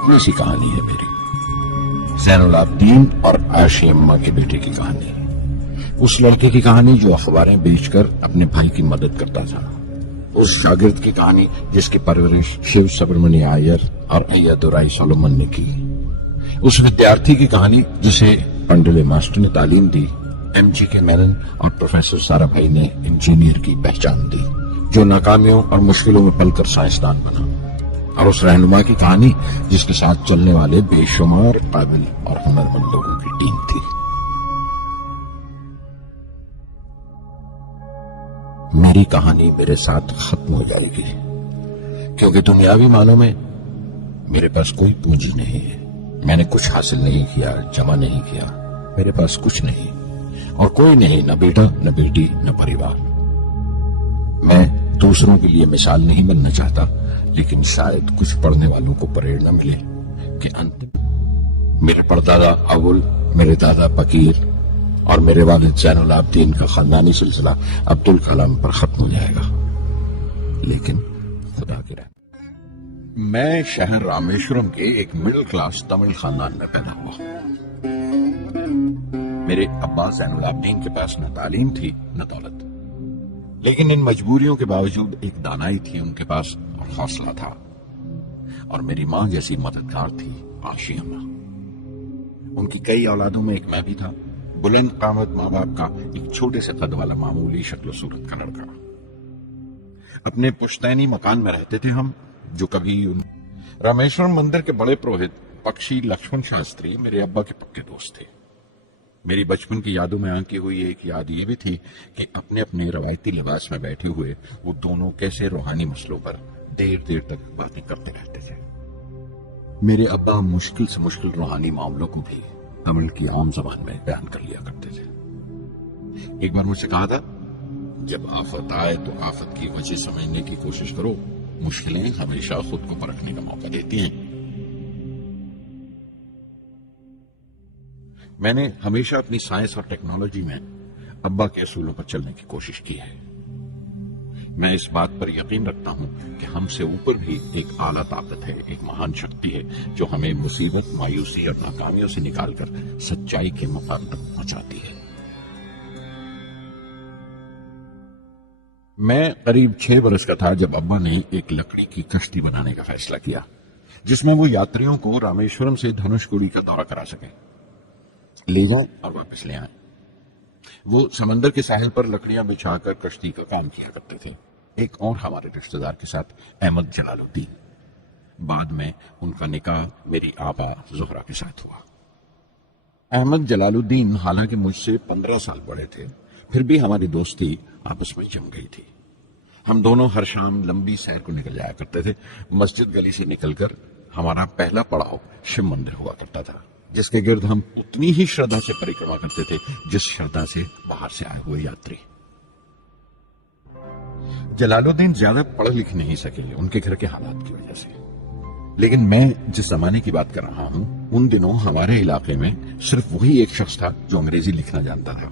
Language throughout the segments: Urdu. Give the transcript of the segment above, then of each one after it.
چھوٹی سی کہانی ہے میری، زین العابدین اور عائشہ اماں کے بیٹے کی کہانی، اس لڑکے کی کہانی جو اخباریں بیچ کر اپنے بھائی کی مدد کرتا تھا، اس شاگرد کی کہانی جس کی پرورش شیو سبرمنی آئیر اور ایادورائی سولومن نے کی، اس ودیارتھی کی کہانی جسے پنڈلے ماسٹر نے تعلیم دی، ایم جی کے مینن اور پروفیسر سارا بھائی نے انجینئر کی پہچان دی، جو ناکامیوں اور مشکلوں میں پل کر سائنسدان بنا، اور اس رہنما کی کہانی جس کے ساتھ چلنے والے بے شمار قابل اور ہنرمند لوگوں کی ٹیم تھی۔ میری کہانی میرے ساتھ ختم ہو جائے گی کیونکہ دنیاوی معنوں میں میرے پاس کوئی پونجی نہیں ہے، میں نے کچھ حاصل نہیں کیا، جمع نہیں کیا، میرے پاس کچھ نہیں اور کوئی نہیں، نہ بیٹا نہ بیٹی نہ پریوار۔ میں دوسروں کے لیے مثال نہیں بننا چاہتا، لیکن شاید کچھ پڑھنے والوں کو پریرنا ملے کہ انتم میرے پردادا اول، میرے دادا فقیر اور میرے والد زین العابدین کا خاندانی سلسلہ عبدالکلام پر ختم ہو جائے گا، لیکن خدا کی رحمت میں شہر رامیشورم کے ایک مڈل کلاس تمل خاندان میں پیدا ہوا۔ میرے ابا زین العابدین کے پاس نہ تعلیم تھی نہ دولت، لیکن ان مجبوریوں کے باوجود ایک دانائی تھی ان کے پاس اور حوصلہ تھا، اور میری ماں جیسی مددگار تھی عائشہ اماں۔ ان کی کئی اولادوں میں ایک میں بھی تھا، بلند قامت ماں باپ کا ایک چھوٹے سے قد والا معمولی شکل و صورت کا لڑکا۔ اپنے پشتینی مکان میں رہتے تھے ہم، جو کبھی رامیشورم مندر کے بڑے پروہت پکشی لکشمن شاستری میرے ابا کے پکے دوست تھے۔ میری بچپن کی یادوں میں آنکی ہوئی ایک یاد یہ بھی تھی کہ اپنے اپنے روایتی لباس میں بیٹھے ہوئے وہ دونوں کیسے روحانی مسئلوں پر دیر دیر تک باتیں کرتے رہتے تھے۔ میرے ابا مشکل سے مشکل روحانی معاملوں کو بھی تمل کی عام زبان میں بیان کر لیا کرتے تھے۔ ایک بار مجھ سے کہا تھا، جب آفت آئے تو آفت کی وجہ سمجھنے کی کوشش کرو، مشکلیں ہمیشہ خود کو پرکھنے کا موقع دیتی ہیں۔ میں نے ہمیشہ اپنی سائنس اور ٹیکنالوجی میں ابا کے اصولوں پر چلنے کی کوشش کی ہے۔ میں اس بات پر یقین رکھتا ہوں کہ ہم سے اوپر بھی ایک اعلیٰ طاقت ہے، ایک مہان شکتی ہے جو ہمیں مصیبت، مایوسی اور ناکامیوں سے نکال کر سچائی کے مقام تک پہنچاتی ہے۔ میں قریب 6 برس کا تھا جب ابا نے ایک لکڑی کی کشتی بنانے کا فیصلہ کیا، جس میں وہ یاتریوں کو رامیشورم سے دھنوش کوڑی کا دورہ کرا سکے، لے جائیں اور واپس لے آئیں۔ وہ سمندر کے ساحل پر لکڑیاں بچھا کر کشتی کا کام کیا کرتے تھے۔ ایک اور ہمارے رشتہ دار کے ساتھ، احمد جلال الدین، بعد میں ان کا نکاح میری آبا زہرا کے ساتھ ہوا۔ احمد جلال الدین حالانکہ مجھ سے 15 سال بڑے تھے، پھر بھی ہماری دوستی آپس میں جم گئی تھی۔ ہم دونوں ہر شام لمبی سیر کو نکل جایا کرتے تھے۔ مسجد گلی سے نکل کر ہمارا پہلا پڑاؤ شیو مندر ہوا کرتا تھا، جس کے گرد ہم اتنی ہی شردھا سے پریکرما کرتے تھے جس شردھا سے باہر سے آئے ہوئے یاتری۔ جلال الدین زیادہ پڑھ لکھ نہیں سکے ان کے گھر کے حالات کی وجہ سے، لیکن میں جس زمانے کی بات کر رہا ہوں ان دنوں ہمارے علاقے میں صرف وہی ایک شخص تھا جو انگریزی لکھنا جانتا تھا۔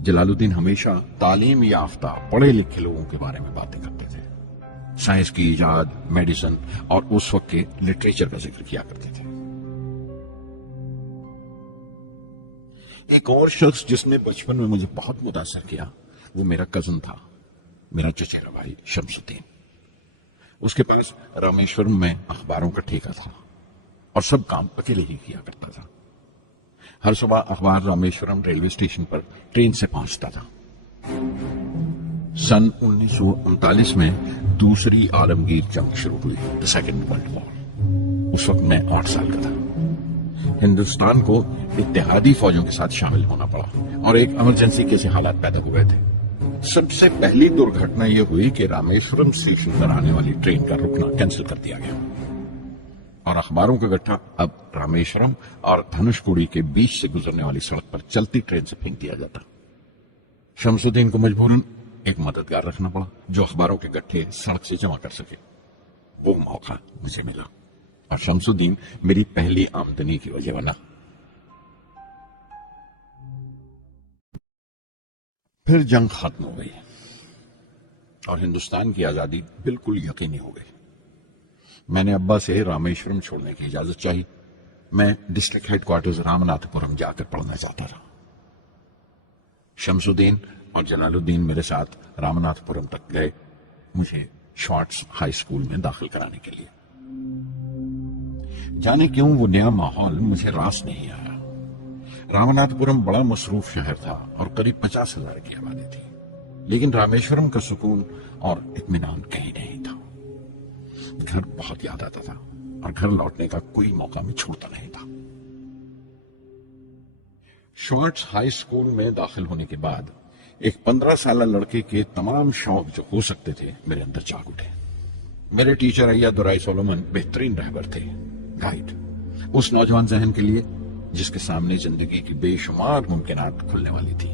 جلال الدین ہمیشہ تعلیم یافتہ پڑھے لکھے لوگوں کے بارے میں باتیں کرتے تھے، سائنس کی ایجاد، میڈیسن اور اس وقت کے لٹریچر کا ذکر کیا کرتے تھے۔ ایک اور شخص جس نے بچپن میں مجھے بہت متاثر کیا وہ میرا کزن تھا، میرا چچیرا بھائی شمس الدین۔ اس کے پاس رامیشورم میں اخباروں کا ٹھیکہ تھا اور سب کام اکیلے ہی کیا کرتا تھا۔ ہر صبح اخبار رامیشورم ریلوے اسٹیشن پر ٹرین سے پہنچتا تھا۔ سن 1939 میں دوسری عالمگیر جنگ شروع ہوئی، دی سیکنڈ ورلڈ وار۔ اس وقت میں 8 سال کا تھا۔ ہندوستان کو اتحادی فوجوں کے ساتھ شامل ہونا پڑا اور ایک ایمرجنسی کے سے حالات پیدا ہو گئے تھے۔ سب سے پہلی درگھٹنا یہ ہوئی کہ رامیشورم اسٹیشن پر آنے والی ٹرین کا رکنا کینسل کر دیا گیا اور اخباروں کا گٹھا اب رامیشورم اور دھنوش کوڑی کے بیچ سے گزرنے والی سڑک پر چلتی ٹرین سے پھینک دیا جاتا۔ شمس الدین کو مجبوراً ایک مددگار رکھنا پڑا جو اخباروں کے گٹھے سڑک سے جمع کر سکے۔ وہ موقع مجھے ملا اور شمس الدین میری پہلی آمدنی کی وجہ بنا۔ پھر جنگ ختم ہو گئی اور ہندوستان کی آزادی بالکل یقینی ہو گئی۔ میں نے ابا سے رامیشورم چھوڑنے کی اجازت چاہی. میں ڈسٹرکٹ ہیڈ کوارٹرز رامناتھ پورم جا کر پڑھنا چاہتا تھا. شمس الدین اور جلال الدین میرے ساتھ رامناتھ پورم تک گئے مجھے شارٹس ہائی اسکول میں داخل کرانے کے لیے. جانے کیوں وہ نیا ماحول مجھے راس نہیں آیا. رامناتھ پورم بڑا مصروف شہر تھا اور قریب 50,000 کی آبادی تھی، لیکن رامیشورم کا سکون اور اطمینان کہیں نہیں تھا. گھر بہت یاد آتا تھا اور گھر لوٹنے کا کوئی موقع میں چھوڑتا نہیں تھا. شارٹس ہائی اسکول میں داخل ہونے کے بعد ایک 15 سالہ لڑکے کے تمام شوق جو ہو سکتے تھے میرے اندر جاگ اٹھے. میرے ٹیچر ایا درائی سولومن بہترین رہبر تھے، گائیڈ، اس نوجوان ذہن کے لیے جس کے سامنے زندگی کی بے شمار ممکنات کھلنے والی تھی.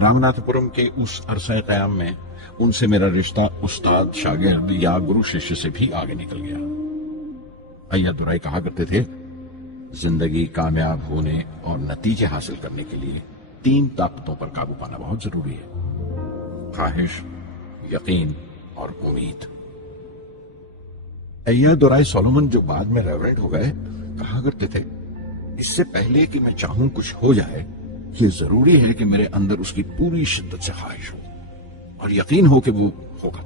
رامناتھ پورم کے اس عرصہ قیام میں ان سے میرا رشتہ استاد شاگرد یا گرو شیشیہ سے بھی آگے نکل گیا. ایا درائی کہا کرتے تھے، زندگی کامیاب ہونے اور نتیجے حاصل کرنے کے لیے 3 طاقتوں پر قابو پانا بہت ضروری ہے: خواہش، یقین اور امید. ایا درائی سولومن جو بعد میں ریورنٹ ہو گئے کہا کرتے تھے، اس سے پہلے کہ میں چاہوں کچھ ہو جائے، یہ ضروری ہے کہ میرے اندر اس کی پوری شدت سے خواہش ہو اور یقین ہو کہ وہ ہوگا.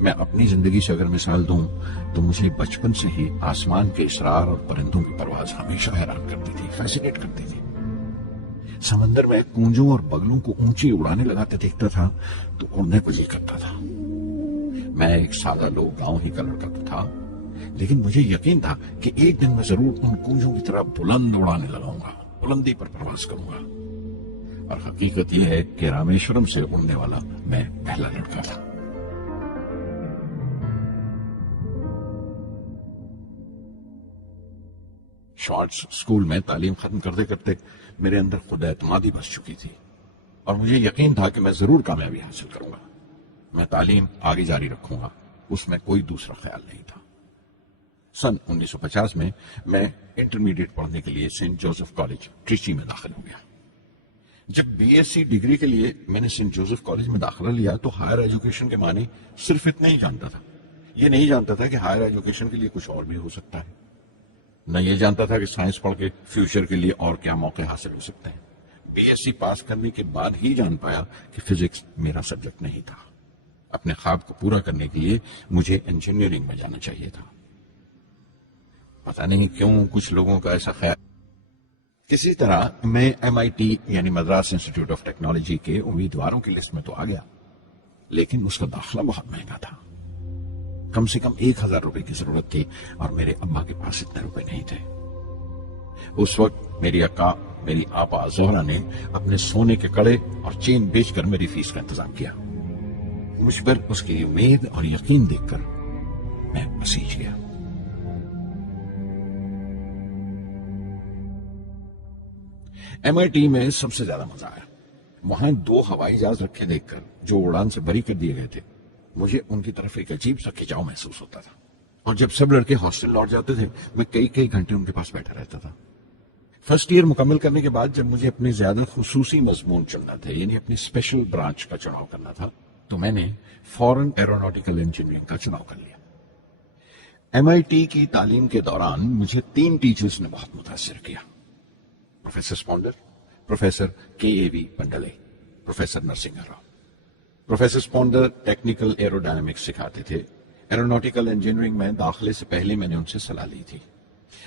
میں اپنی زندگی سے اگر مثال دوں تو مجھے بچپن سے ہی آسمان کے اسرار اور پرندوں کی پرواز ہمیشہ حیران کرتی تھی، فیسینیٹ کرتی تھی. سمندر میں کونجوں اور بگلوں کو اونچی اڑانے لگاتے دیکھتا تھا تو اڑنے کو جی کرتا تھا. میں ایک سادہ لوگ گاؤں ہی کا لڑکا تو تھا، لیکن مجھے یقین تھا کہ ایک دن میں ضرور ان کونجوں کی طرح بلند اڑانے لگاؤں گا، بلندی پر پرواز کروں گا. اور حقیقت یہ ہے کہ رامیشورم سے اڑنے والا میں پہلا لڑکا تھا. شارٹس اسکول میں تعلیم ختم کرتے کرتے میرے اندر خود اعتمادی بس چکی تھی اور مجھے یقین تھا کہ میں ضرور کامیابی حاصل کروں گا. میں تعلیم آگے جاری رکھوں گا، اس میں کوئی دوسرا خیال نہیں تھا. سن 1950 میں انٹرمیڈیٹ پڑھنے کے لیے سینٹ جوزف کالج ٹریچی میں داخل ہو گیا. جب بی ایس سی ڈگری کے لیے میں نے سینٹ جوزف کالج میں داخلہ لیا تو ہائر ایجوکیشن کے معنی صرف اتنا ہی جانتا تھا. یہ نہیں جانتا تھا کہ ہائر ایجوکیشن کے لیے کچھ اور بھی ہو سکتا ہے. نہ یہ جانتا تھا کہ سائنس پڑھ کے فیوچر کے لیے اور کیا موقع حاصل ہو سکتے ہیں. بی ایس سی پاس کرنے کے بعد ہی جان پایا کہ فزکس میرا سبجیکٹ نہیں تھا. اپنے خواب کو پورا کرنے کے لیے مجھے انجینئرنگ میں جانا چاہیے تھا. پتہ نہیں کیوں کچھ لوگوں کا ایسا خیال. کسی طرح میں MIT یعنی مدراس انسٹیٹیوٹ آف ٹیکنالوجی کے امیدواروں کی لسٹ میں تو آ گیا، لیکن اس کا داخلہ بہت مہنگا تھا. کم سے کم 1,000 روپے کی ضرورت تھی اور میرے ابا کے پاس اتنے روپے نہیں تھے. اس وقت میری آپا زہرا نے اپنے سونے کے کڑے اور چین بیچ کر میری فیس کا انتظام کیا. مجھ پر اس کی امید اور یقین دیکھ کر میں پسیج گیا. MIT میں سب سے زیادہ مزہ آیا. وہاں 2 ہوائی جہاز رکھے دیکھ کر جو اڑان سے بری کر دیے گئے تھے، مجھے ان کی طرف ایک عجیب سا کھچاؤ محسوس ہوتا تھا. اور جب سب لڑکے ہاسٹل لوٹ جاتے تھے میں کئی گھنٹے ان کے پاس بیٹھا رہتا تھا. فرسٹ ایئر مکمل کرنے کے بعد جب مجھے اپنے زیادہ خصوصی مضمون چننا تھے، یعنی اپنی اسپیشل برانچ کا چناؤ کرنا تھا، تو میں نے فورن ایروناٹیکل انجینئرنگ کا چناؤ کر لیا. MIT کی تعلیم کے دوران مجھے 3 ٹیچرز نے بہت متاثر کیا: professor Sponder, professor KAV Pandalai, professor Narasingha Rao. Professor Sponder technical aerodynamics سکھاتے تھے. ایروناٹیکل انجینئرنگ میں داخلے سے پہلے میں نے ان سے صلاح لی تھی.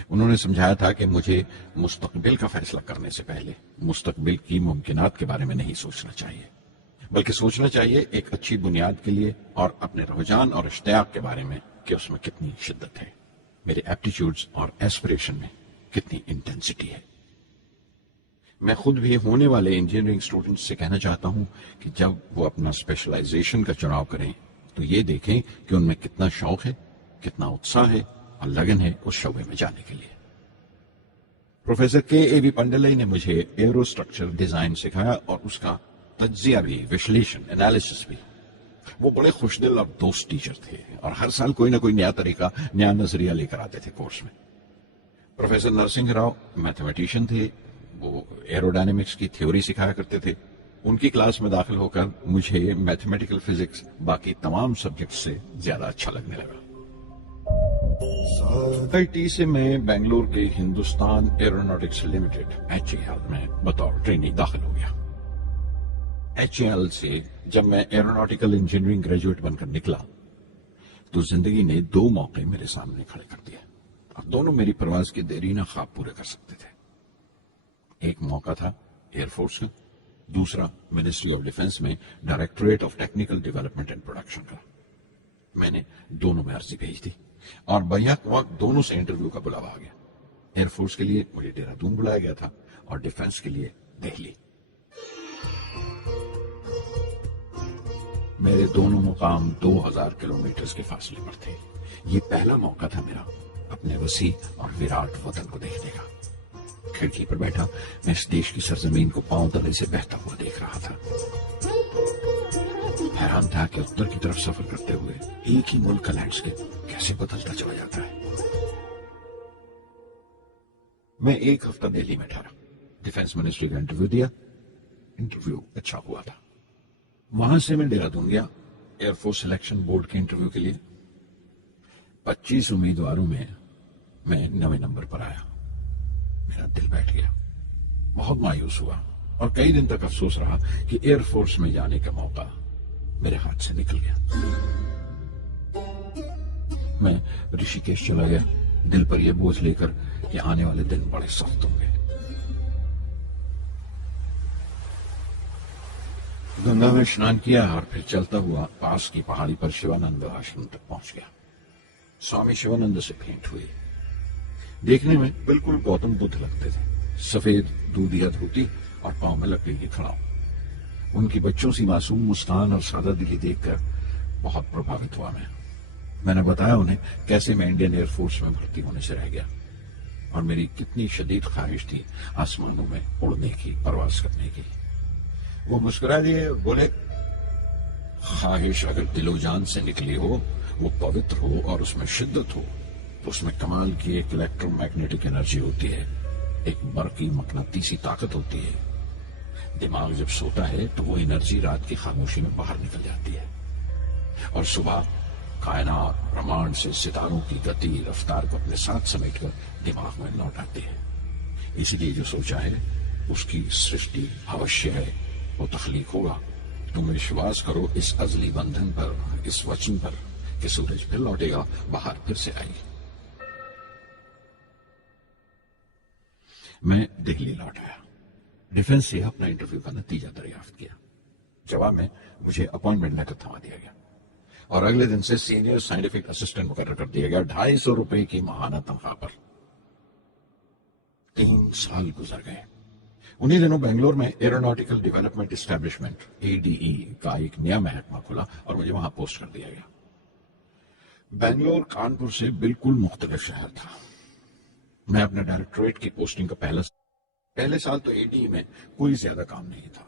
انہوں نے سمجھایا تھا کہ مجھے مستقبل کا فیصلہ کرنے سے پہلے مستقبل کی ممکنات کے بارے میں نہیں سوچنا چاہیے، بلکہ سوچنا چاہیے ایک اچھی بنیاد کے لیے اور اپنے رجحان اور اشتیاق کے بارے میں کہ اس میں کتنی شدت ہے، میرے ایپٹیچیوڈز اور ایسپریشن میں کتنی انٹینسٹی ہے. میں خود بھی ہونے والے انجینئرنگ اسٹوڈنٹس سے کہنا چاہتا ہوں کہ جب وہ اپنا اسپیشلائزیشن کا چناؤ کریں تو یہ دیکھیں کہ ان میں کتنا شوق ہے، کتنا اتساہ ہے اور لگن ہے اس شعبے میں جانے کے لیے. پروفیسر KAV پنڈلے نے مجھے ایرو اسٹرکچر ڈیزائن سکھایا اور اس کا تجزیہ بھی، وشلیشن، انالیسس بھی. وہ بڑے خوش دل اور دوست ٹیچر تھے اور ہر سال کوئی نہ کوئی نیا طریقہ، نیا نظریہ لے کر آتے تھے کورس میں. پروفیسر نرسنگھ راؤ میتھمیٹیشین تھے. وہ ایروڈائنامکس کی تھیوری سکھایا کرتے تھے. ان کی کلاس میں داخل ہو کر مجھے میتھمیٹیکل فزکس باقی تمام سبجیکٹ سے زیادہ اچھا لگنے لگا۔ IIT سے میں بنگلور کے ہندوستان ایروناٹکس لمیٹڈ HAL میں بطور ٹرینی داخل ہو گیا۔ HAL سے جب میں ایروناٹیکل انجینئرنگ گریجویٹ بن کر نکلا تو زندگی نے 2 موقع میرے سامنے کھڑے کر دیے اور دونوں میری پرواز کے دیرینہ خواب پورے کر سکتے تھے۔ ایک موقع تھا ایئر فورس کا، دوسرا منسٹری آف ڈیفنس میں directorate of technical development and production کا۔ میں نے دونوں میں عرضی بھیج دی اور بیک وقت دونوں سے انٹرویو کا بلاوا آ گیا۔ ایئر فورس کے لیے مجھے دہرادون بلایا گیا تھا اور ڈیفنس کے لیے دہلی۔ میرے دونوں مقام 2000 کلومیٹر کے فاصلے پر تھے۔ یہ پہلا موقع تھا میرا اپنے وسیع اور وراٹ وطن کو دیکھنے کا۔ کھڑکی پر بیٹھا میں اس دیش کی سرزمین کو پاؤں تلے سے بہتا ہوا دیکھ رہا تھا۔ حیران تھا کہ اتر کی طرف سفر کرتے ہوئے ایک ہی ملک کا لینڈسکیپ کیسے بدلتا چلا جاتا ہے۔ میں 1 ہفتہ دہلی میں ٹھہرا، ڈیفنس منسٹری کا انٹرویو دیا۔ انٹرویو اچھا ہوا تھا۔ وہاں سے میں دہرادون گیا ایئر فورس سلیکشن بورڈ کے انٹرویو کے لیے۔ 25 امیدواروں میں 9ویں نمبر پر آیا۔ میرا دل بیٹھ گیا، بہت مایوس ہوا اور کئی دن تک افسوس رہا کہ ایئر فورس میں جانے کا موقع میرے ہاتھ سے نکل گیا۔ میں رشی کیش چلا گیا، دل پر یہ بوجھ لے کر کہ آنے والے دن بڑے سخت ہوں گے۔ گنگا میں اسنان کیا اور پھر چلتا ہوا پاس کی پہاڑی پر شیوانند آشرم تک پہنچ گیا۔ سوامی شیوانند سے بھیٹ ہوئی۔ دیکھنے میں بالکل گوتم بدھ لگتے تھے، سفید دودھیا دھوتی اور پاؤں میں لکڑی کی کھڑاؤ۔ ان کی بچوں سی معصوم مسکان اور سادہ دلی دیکھ کر بہت پربھاوت ہوا میں نے بتایا انہیں کیسے میں انڈین ایئر فورس میں بھرتی ہونے سے رہ گیا اور میری کتنی شدید خواہش تھی آسمانوں میں اڑنے کی، پرواز کرنے کی۔ وہ مسکرا دیے، بولے خواہش اگر دل و جان سے نکلی ہو، وہ پوتر ہو اور اس میں شدت ہو تو اس میں کمال کی ایک الیکٹرو میگنیٹک انرجی ہوتی ہے، ایک برقی مقناطیسی طاقت ہوتی ہے۔ دماغ جب سوتا ہے تو وہ انرجی رات کی خاموشی میں باہر نکل جاتی ہے اور صبح کائنات برہمانڈ سے ستاروں کی گتی رفتار کو اپنے ساتھ سمیٹ کر دماغ میں لوٹ آتی ہے۔ اس لیے جو سوچا ہے اس کی سرشٹی اوشیہ ہے، وہ تخلیق ہوگا۔ تم وشواس کرو اس ازلی بندھن پر، اس وچن پر کہ سورج پھر لوٹے گا، باہر پھر سے آئی۔ میں دہلی لوٹ آیا، ڈیفنس سے اپنا انٹرویو کا نتیجہ دریافت کیا۔ جواب میں مجھے اپوائنٹمنٹ لیٹر تھما دیا گیا اور اگلے دن سے سینئر سائنٹیفک اسسٹنٹ مقرر کر دیا گیا 250 روپے کی ماہانہ تنخواہ پر۔ 3 سال گزر گئے۔ انہی دنوں بنگلور میں ایروناٹیکل ڈیولپمنٹ اسٹیبلشمنٹ ADE کا ایک نیا محکمہ کھلا اور مجھے وہاں پوسٹ کر دیا گیا۔ بنگلور کانپور سے بالکل مختلف شہر تھا۔ میں اپنے ڈائریکٹوریٹ کی پوسٹنگ کا پہلے سال تو ADE میں کوئی زیادہ کام نہیں تھا۔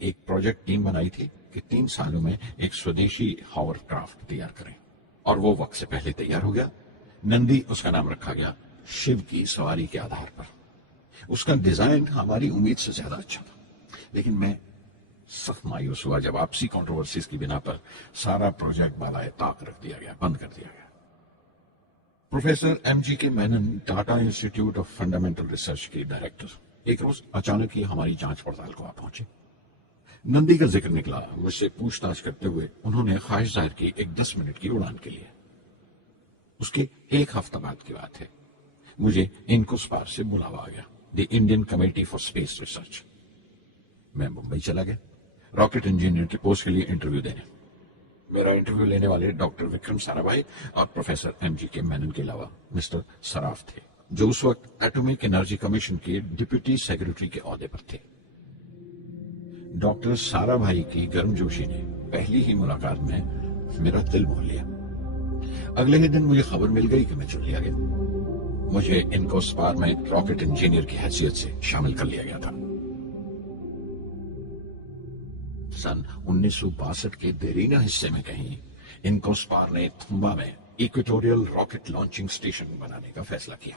ایک پروجیکٹ ٹیم بنائی تھی کہ 3 سالوں میں ایک سودیشی ہاور کرافٹ تیار کریں اور وہ وقت سے پہلے تیار ہو گیا۔ نندی اس کا نام رکھا گیا، شیو کی سواری کے آدھار پر۔ اس کا ڈیزائن ہماری امید سے زیادہ اچھا تھا، لیکن میں سخت مایوس ہوا جب آپسی کنٹروورسیز کی بنا پر سارا پروجیکٹ بالائے طاق رکھ دیا گیا، بند کر دیا گیا۔ Professor MGK Menon, Tata institute of fundamental research کے ڈائریکٹر، ایک روز اچانک ہی ہماری جانچ پڑتال کو آ پہنچے۔ نندی کا ذکر نکلا، مجھ سے پوچھ تاچھ کرتے ہوئے انہوں نے خواہش ظاہر کی ایک 10 منٹ کی اڑان کے لیے۔ اس کے 1 ہفتہ بعد کی بات ہے، مجھے انکوسپار سے بلاوا آ گیا، the Indian committee for space research. میں ممبئی چلا گیا راکٹ انجینئر کی پوسٹ کے لیے انٹرویو دینے۔ میرا انٹرویو لینے والے ڈاکٹر وکرم سارا بھائی اور پروفیسر MGK مینن کے علاوہ مسٹر سراف تھے، جو اس وقت ایٹمک انرجی کمیشن کے ڈپٹی سیکرٹری کے عہدے پر تھے۔ ڈاکٹر سارا بھائی کی گرم جوشی نے پہلی ہی ملاقات میں میرا دل مول لیا۔ اگلے ہی دن مجھے خبر مل گئی کہ میں چن لیا گیا۔ مجھے انکوسپار میں راکٹ انجینئر کی حیثیت سے شامل کر لیا گیا تھا۔ سن 1962 کے دیرینہ حصے میں کہیں انکوسپار نے تھمبا میں ایکویٹوریل راکٹ لانچنگ سٹیشن بنانے کا فیصلہ کیا۔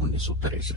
1963।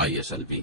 ISLV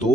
2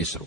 ISRO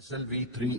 SLV-3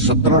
17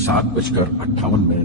7:58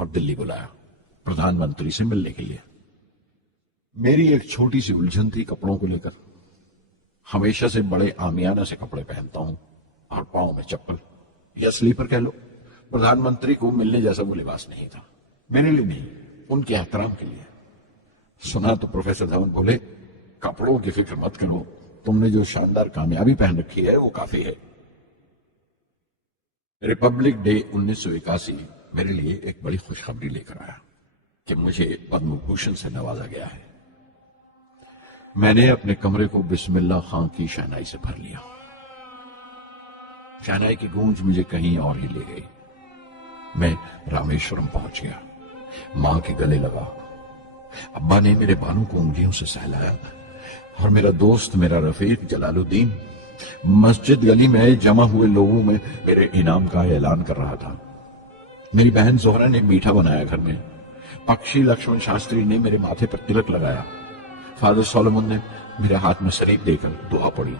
اور دلی بلایا پردھان منتری سے ملنے کے لیے۔ میری ایک چھوٹی سی الجھن تھی کپڑوں کو لے کر۔ ہمیشہ سے بڑے عامیانہ سے کپڑے پہنتا ہوں اور پاؤں میں چپل یا سلیپر کہہ لو۔ پردھان منتری کو ملنے جیسا وہ لباس نہیں تھا، میرے لیے نہیں، ان کے احترام کے لیے۔ سنا تو پروفیسر دھون بولے، کپڑوں کی فکر مت کرو، تم نے جو شاندار کامیابی پہن رکھی ہے وہ کافی ہے۔ ریپبلک ڈے 1981 میرے لیے ایک بڑی خوشخبری لے کر آیا کہ مجھے پدم بھوشن سے نوازا گیا ہے۔ میں نے اپنے کمرے کو بسم اللہ خان کی شہنائی سے بھر لیا۔ شہنائی کی گونج مجھے کہیں اور ہی لے گئی۔ میں رامیشورم پہنچ گیا، ماں کے گلے لگا، ابا نے میرے بالوں کو انگلیوں سے سہلایا اور میرا دوست، میرا رفیق جلال الدین مسجد گلی میں جمع ہوئے لوگوں میں میرے انعام کا اعلان کر رہا تھا۔ میری بہن زہرا نے میٹھا بنایا گھر میں، پکشی لکشمن شاستری نے میرے ماتھے پر تلک لگایا، فادر سولومن نے میرے ہاتھ میں سلیب دے کر دعا پڑی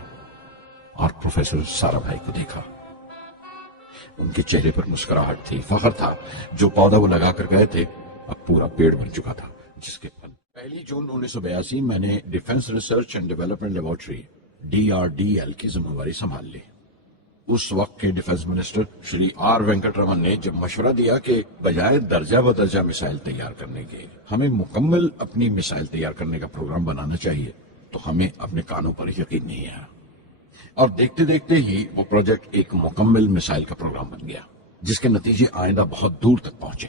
اور پروفیسر سارا بھائی کو دیکھا۔ ان کے چہرے پر مسکراہٹ تھی، فخر تھا، جو پودا وہ لگا کر گئے تھے اب پورا پیڑ بن چکا تھا جس کے پھل۔ 1 جون 1982 میں نے defence research and development laboratory DRDL کی ذمہ داری سنبھال لی۔ اس وقت کے defence minister Shri R Venkataraman نے جب مشورہ دیا کہ بجائے درجہ بدرجہ میسائل تیار کرنے کے ہمیں مکمل اپنی میسائل تیار کرنے کا پروگرام بنانا چاہیے، تو ہمیں اپنے کانوں پر یقین نہیں آیا، اور دیکھتے دیکھتے ہی وہ پروجیکٹ ایک مکمل میسائل کا پروگرام بن گیا جس کے نتیجے آئندہ بہت دور تک پہنچے۔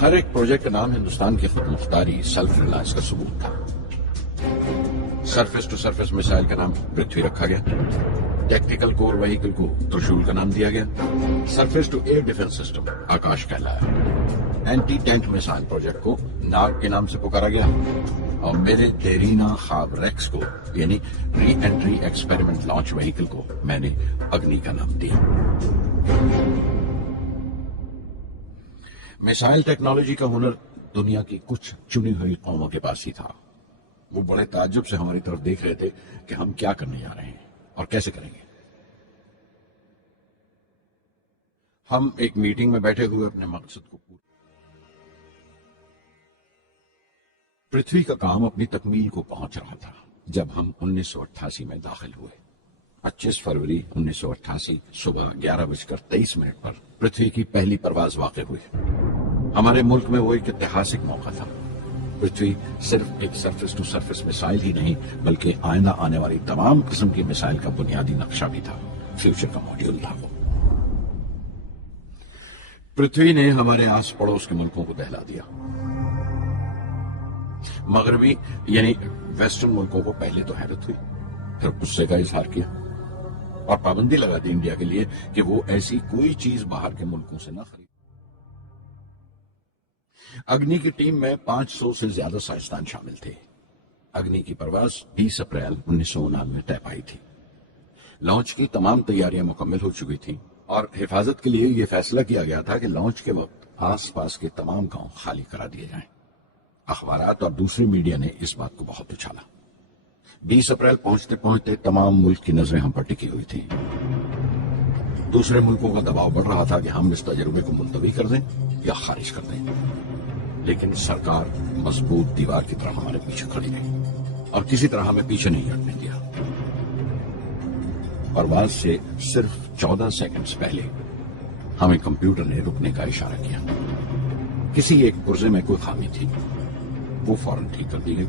ہر ایک پروجیکٹ کا نام ہندوستان کی خود مختاری، سیلف ریلائنس کا ثبوت تھا۔ سرفیس ٹو سرفیس میسائل کا نام پرتھوی رکھا گیا، ٹیکٹیکل کور وہیکل کو ترشول کا نام دیا گیا، surface to air defence system Akash کہلایا، اینٹی ٹینک میسائل پروجیکٹ کو ناگ کے نام سے پکارا گیا، اور میرے دیرینہ خواب ریکس کو یعنی ری اینٹری ایکسپیریمنٹ لانچ وہیکل کو میں نے اگنی کا نام دیا۔ میسائل ٹیکنالوجی کا ہنر دنیا کی کچھ چنی ہوئی قوموں کے پاس ہی تھا۔ وہ بڑے تعجب سے ہماری طرف دیکھ رہے تھے کہ ہم کیا کرنے جا رہے ہیں اور کیسے کریں گے۔ ہم ایک میٹنگ میں بیٹھے ہوئے اپنے مقصد کو پرتھوی کا کام اپنی تکمیل کو پہنچ رہا تھا جب ہم 1988 میں داخل ہوئے۔ 25 فروری 1988 صبح 11:23 پر پرتھوی کی پہلی پرواز واقع ہوئی۔ ہمارے ملک میں وہ ایک ایتہاسک موقع تھا۔ پرتھوی صرف ایک سرفیس ٹو سرفیس میسائل ہی نہیں بلکہ آئندہ آنے والی تمام قسم کی میسائل کا بنیادی نقشہ بھی تھا، فیوچر کا ماڈیول تھا وہ۔ پرتھوی نے ہمارے آس پڑوس کے ملکوں کو دہلا دیا۔ مغربی یعنی ویسٹرن ملکوں کو پہلے تو حیرت ہوئی، پھر غصے کا اظہار کیا اور پابندی لگا دی انڈیا کے لیے کہ وہ ایسی کوئی چیز باہر کے ملکوں سے نہ خرید۔ اگنی کی ٹیم میں 500 سے زیادہ سائنسدان شامل تھے۔ اگنی کی پرواز 20 اپریل 1999 طے پائی تھی۔ لانچ کی تمام تیاریاں مکمل ہو چکی تھیں اور حفاظت کے لیے یہ فیصلہ کیا گیا تھا کہ لانچ کے وقت آس پاس کے تمام گاؤں خالی کرا دیے جائیں۔ اخبارات اور دوسری میڈیا نے اس بات کو بہت اچھالا۔ 20 اپریل پہنچتے پہنچتے تمام ملک کی نظریں ہم پر ٹکی ہوئی تھی۔ دوسرے ملکوں کا دباؤ بڑھ رہا تھا کہ ہم اس تجربے کو ملتوی کر دیں یا خارج کر دیں، لیکن سرکار مضبوط دیوار کی طرح ہمارے پیچھے کھڑی رہی اور کسی طرح ہمیں پیچھے نہیں ہٹنے دیا۔ پرواز سے صرف 14 سیکنڈز پہلے ہمیں کمپیوٹر نے رکنے کا اشارہ کیا۔ کسی ایک پرزے میں کوئی خامی تھی، وہ فوراً ٹھیک کر دی گئی،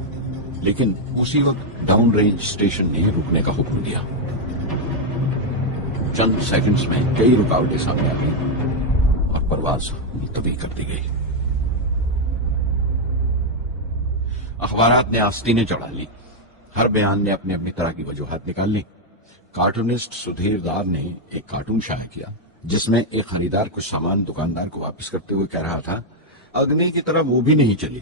لیکن اسی وقت ڈاؤن رینج اسٹیشن نے رکنے کا حکم دیا۔ چند سیکنڈز میں کئی رکاوٹیں سامنے آ گئی اور پرواز ملتوی کر دی گئی۔ اخبارات نے آستینیں چڑھا لی، ہر بیان نے اپنی اپنی طرح کی وجوہات نکال لی۔ کارٹونسٹ سدھیر دار نے ایک کارٹون شائع کیا جس میں ایک خریدار کچھ سامان دکاندار کو واپس کرتے ہوئے کہہ رہا تھا، اگنی کی طرح وہ بھی نہیں چلی۔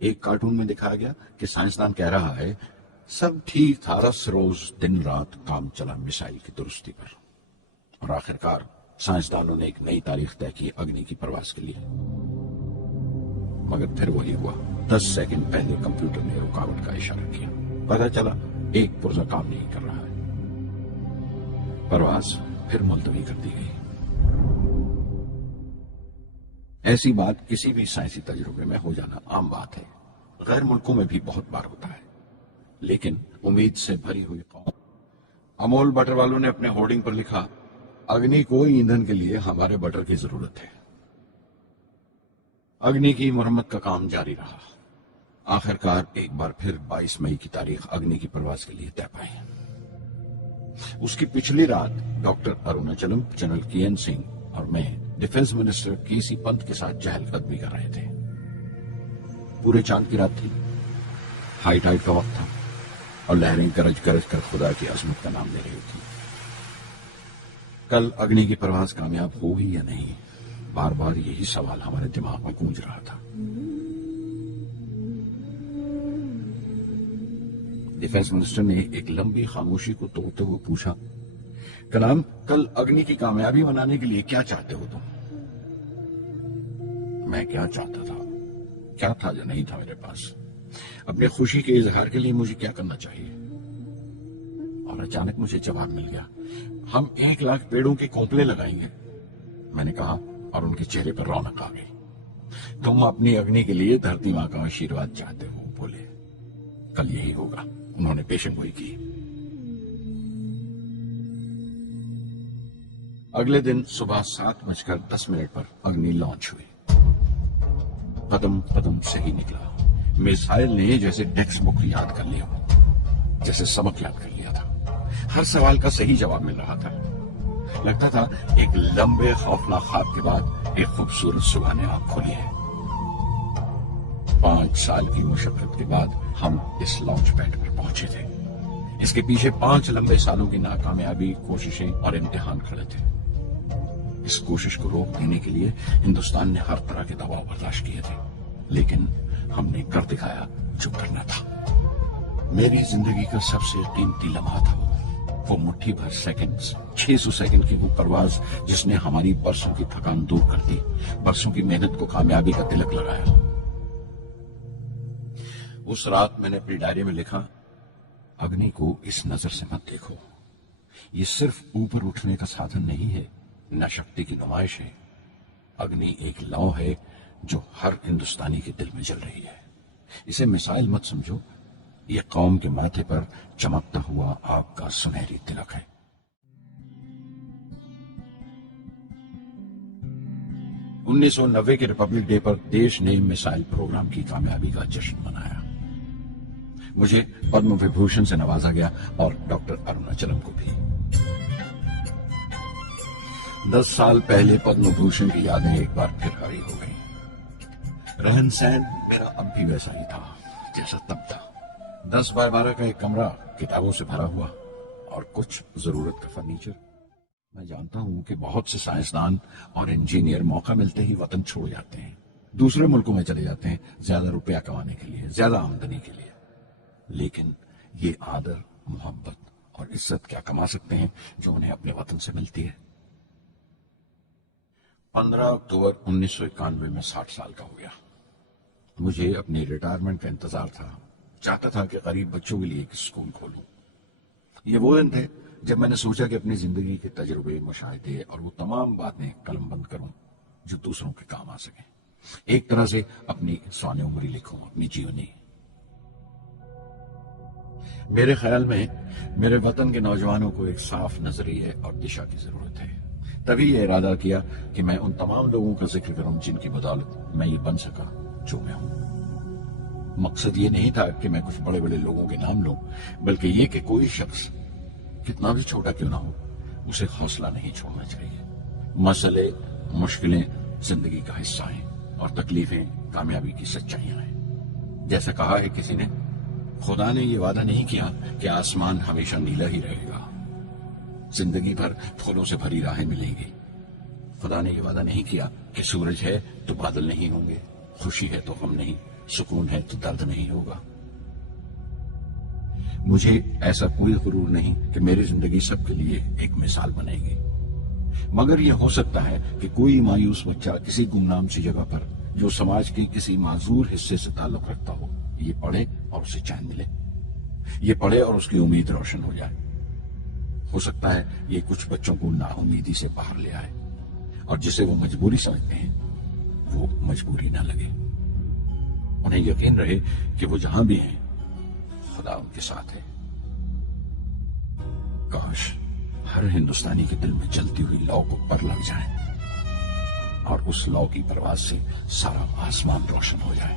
ایک کارٹون میں دکھایا گیا کہ سائنسدان کہہ رہا ہے، سب ٹھیک تھا، 10 روز دن رات کام چلا میسائل کی درستی پر، اور آخرکار سائنسدانوں نے ایک نئی تاریخ طے کی اگنی کی پرواز کے لیے۔ مگر پھر وہی ہوا، 10 سیکنڈ پہلے کمپیوٹر نے رکاوٹ کا اشارہ کیا، پتہ چلا ایک پرزہ کام نہیں کر رہا ہے۔ پرواز پھر ملتوی کر دی گئی۔ ایسی بات کسی بھی سائنسی تجربے میں ہو جانا عام بات ہے، غیر ملکوں میں بھی بہت بار ہوتا ہے، لیکن امید سے بھری ہوئی قوم۔ امول بٹر والوں نے اپنے ہورڈنگ پر لکھا، اگنی کو ایندھن کے لیے ہمارے بٹر کی ضرورت ہے۔ اگنی کی مرمت کا کام جاری رہا۔ آخر کار ایک بار پھر 22 مئی کی تاریخ اگنی کی پرواز کے لیے طے پائی۔ اس کی پچھلی رات ڈاکٹر اروناچلم، جنرل کی این سنگھ اور میں ڈیفنس منسٹر کے سی پنت کے ساتھ چہل قدمی کر رہے تھے۔ پورے چاند کی رات تھی، ہائی ٹائیڈ کا وقت تھا اور لہریں گرج گرج کر خدا کی عظمت کا نام لے رہی تھی۔ کل اگنی کی پرواز کامیاب ہوگی یا نہیں، بار بار یہی سوال ہمارے دماغ میں گونج رہا تھا۔ ڈیفنس منسٹر نے ایک لمبی خاموشی کو توڑتے ہوئے پوچھا، کلام، کل اگنی کی کامیابی منانے کے لیے کیا چاہتے ہو تم؟ میں کیا چاہتا تھا؟ کیا تھا جو نہیں تھا میرے پاس؟ اپنی خوشی کے اظہار کے لیے مجھے کیا کرنا چاہیے؟ اور اچانک مجھے جواب مل گیا، ہم 1,00,000 پیڑوں کے کونپلے لگائیں گے۔ میں نے کہا اور ان کے چہرے پر رونق آ گئی، تم اپنی اگنی کے لیے دھرتی ماں کا آشیرواد چاہتے ہو، بولے کل یہی ہوگا۔ انہوں نے پیشن گوئی کی۔ اگلے دن صبح 7:10 پر اگنی لانچ ہوئی۔ قدم قدم صحیح نکلا۔ میزائل نے جیسے ٹیکسٹ بک یاد کر لیا ہو، جیسے سبق یاد کر لیا تھا۔ ہر سوال کا صحیح جواب مل رہا تھا۔ لگتا تھا ایک لمبے خوفناک خواب کے بعد ایک خوبصورت صبح نے آنکھ کھولی ہے۔ 5 سال کی مشقت کے بعد ہم اس لانچ پیڈ پر پہنچے تھے۔ اس کے پیچھے 5 لمبے سالوں کی ناکامیابی، کوششیں اور امتحان کھڑے تھے۔ اس کوشش کو روک دینے کے لیے ہندوستان نے ہر طرح کے دباؤ برداشت کیے تھے، لیکن ہم نے کر دکھایا جو کرنا تھا۔ میری زندگی کا سب سے قیمتی لمحہ تھا وہ مٹھی بھر سیکنڈز، 600 سیکنڈ کی وہ پرواز جس نے ہماری برسوں کی تھکان دور کر دی، برسوں کی محنت کو کامیابی کا تلک لگایا۔ اس رات میں نے اپنی ڈائری میں لکھا، اگنی کو اس نظر سے مت دیکھو، یہ صرف اوپر اٹھنے کا سادھن نہیں ہے، نہ شکتی کی نمائش ہے۔ اگنی ایک لو ہے جو ہر ہندوستانی کے دل میں جل رہی ہے۔ اسے مثال مت سمجھو، یہ قوم کے ماتھے پر چمکتا ہوا آگ کا سنہری تلک ہے۔ انیس سو 90 کے ریپبلک ڈے پر دیش نے میسائل پروگرام کی کامیابی کا جشن منایا۔ مجھے پدم وبھوشن سے نوازا گیا اور ڈاکٹر اروناچلم کو بھی۔ 10 سال پہلے پدم بھوشن کی یادیں ایک بار پھر ہری ہو گئی۔ رہن سہن میرا اب بھی ویسا ہی تھا جیسا تب تھا۔ 10x12 کا ایک کمرہ کتابوں سے بھرا ہوا اور کچھ ضرورت کا فرنیچر۔ میں جانتا ہوں کہ بہت سے سائنسدان اور انجینئر موقع ملتے ہی وطن چھوڑ جاتے ہیں، دوسرے ملکوں میں چلے جاتے ہیں زیادہ روپیہ کمانے کے لیے، زیادہ آمدنی کے لیے، لیکن یہ آدر، محبت اور عزت کیا کما سکتے ہیں جو انہیں اپنے وطن سے ملتی ہے۔ 15 اکتوبر 1991 میں 60 سال کا ہو گیا۔ مجھے اپنی ریٹائرمنٹ کا انتظار تھا، چاہتا تھا کہ غریب بچوں کے لیے ایک اسکول کھولوں۔ یہ وہ دن تھے جب میں نے سوچا کہ اپنی زندگی کے تجربے، مشاہدے اور وہ تمام باتیں قلم بند کروں جو دوسروں کے کام آ سکیں، ایک طرح سے اپنی سوانح عمری لکھوں، اپنی جیونی۔ میرے خیال میں میرے وطن کے نوجوانوں کو ایک صاف نظریے اور دشا کی ضرورت ہے۔ تبھی یہ ارادہ کیا کہ میں ان تمام لوگوں کا ذکر کروں جن کی بدولت میں یہ بن سکا جو میں ہوں۔ مقصد یہ نہیں تھا کہ میں کچھ بڑے بڑے لوگوں کے نام لوں، بلکہ یہ کہ کوئی شخص کتنا بھی چھوٹا کیوں نہ ہو، اسے حوصلہ نہیں چھوڑنا چاہیے۔ مسئلے، مشکلیں زندگی کا حصہ ہیں اور تکلیفیں کامیابی کی سچائیاں ہیں۔ جیسا کہا ہے کسی نے، خدا نے یہ وعدہ نہیں کیا کہ آسمان ہمیشہ نیلا ہی رہے گا، زندگی بھر پھولوں سے بھری راہیں ملیں گی۔ خدا نے یہ وعدہ نہیں کیا کہ سورج ہے تو بادل نہیں ہوں گے، خوشی ہے تو غم نہیں، سکون ہے تو درد نہیں ہوگا۔ مجھے ایسا کوئی غرور نہیں کہ میری زندگی سب کے لیے ایک مثال بنے گی، مگر یہ ہو سکتا ہے کہ کوئی مایوس بچہ کسی گمنام سی جگہ پر جو سماج کے کسی معذور حصے سے تعلق رکھتا ہو، یہ پڑھے اور اسے چین ملے، یہ پڑھے اور اس کی امید روشن ہو جائے۔ ہو سکتا ہے یہ کچھ بچوں کو نا امیدی سے باہر لے آئے، اور جسے وہ مجبوری سمجھتے ہیں وہ وہ مجبوری نہ لگے. انہیں یقین رہے کہ وہ جہاں بھی ہیں خدا ان کے ساتھ ہے. کاش ہر ہندوستانی کے دل میں جلتی ہوئی لو کو پر لگ جائے اور اس لو کی پرواز سے سارا آسمان روشن ہو جائے.